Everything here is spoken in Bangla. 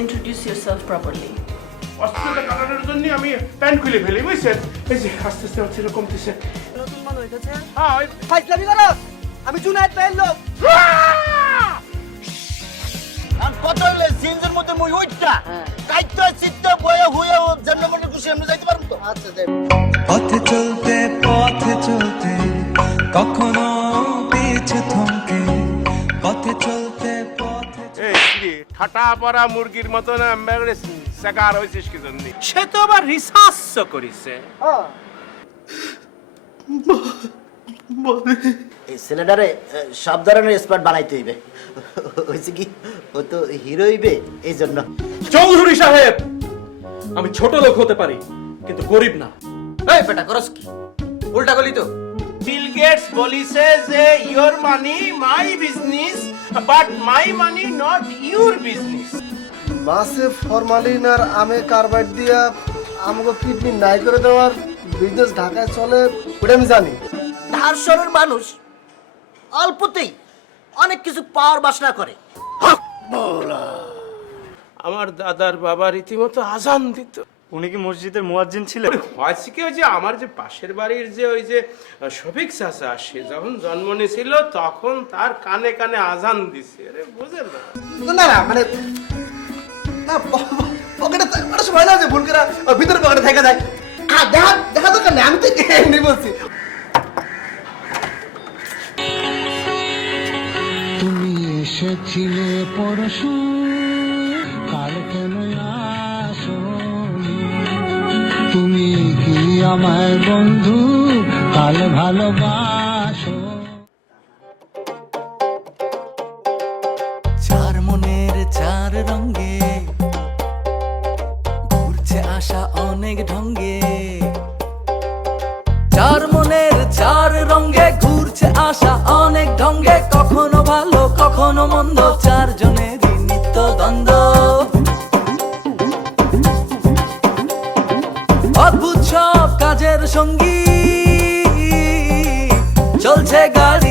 introduce yourself properly. অস্ত্রটা কাটানোর জন্য আমি প্যান্ট খুলে ফেলি বুঝছেন এই যে আস্তে আস্তে হচ্ছে কমতেছে নতুন মাল হইতেছে হ্যাঁ ওই ফাইজলামি করো আমি জুনায়েদ ভাইয়ের লোক আর কত হইলে সিনজের মধ্যে মই ওইটা কাইতে চিত্ত বয়ে হয়ে জন্মগণে খুশি আমরা যাইতে পারবো তো আচ্ছা দেব পথে চলতে কখনো পিছু থমকে পথে চলতে এই কি ঠাটা পড়া মুরগির মতো না মেরে সাকার হইছিস কি জন্য সে তো আবার রিসার্চ করিছে এই ছেলেটারে সব ধরনের স্পট বানাইতে হইবে হইছে কি ও তো হিরো হইবে এই জন্য চৌধুরী সাহেব আমি ছোট লোক হতে পারি কিন্তু গরিব না। এই বেটা করস কি উল্টা গলি তো বিল গেটস বলিছে যে your money my business but my money not your business মাছে ফরমালিন আর আমে কার্বাইড দিয়া আমাকে কিডনি নাই করে দেওয়ার বিজনেস ঢাকায় চলে ওটা আমি জানি ধার সরের মানুষ অল্পতেই অনেক কিছু পাওয়ার বাসনা করে আমার দাদার বাবা রীতিমতো আজান দিত উনি কি মসজিদের মুয়াজ্জিন ছিলেন? হয়েছে কি ওই যে আমার যে পাশের বাড়ির যে ওই যে শফিক চাচা সে যখন জন্ম নিয়েছিল তখন তার কানে কানে আজান দিছে আরে বুঝেন না না না মানে না পকেটে অনেক সময় না যে ভুল করে ভিতরে পকেটে থেকে যায় দেখা দেখা দরকার নেই আমি তো এমনি বলছি তুমি এসেছিলে পরশু কাল কেন আসোনি তুমি কি আমার বন্ধু কাল ভালোবাসো চার মনের চার রঙে ঘুরছে আশা অনেক ঢঙ্গে চার মনের চার রঙে ঘুরছে আশা অনেক ঢঙ্গে কখনো ভালো কখনো মন্দ চারজনেরই নিত্য দ্বন্দ্ব অদ্ভুত সব কাজের সঙ্গী চলছে গাড়ি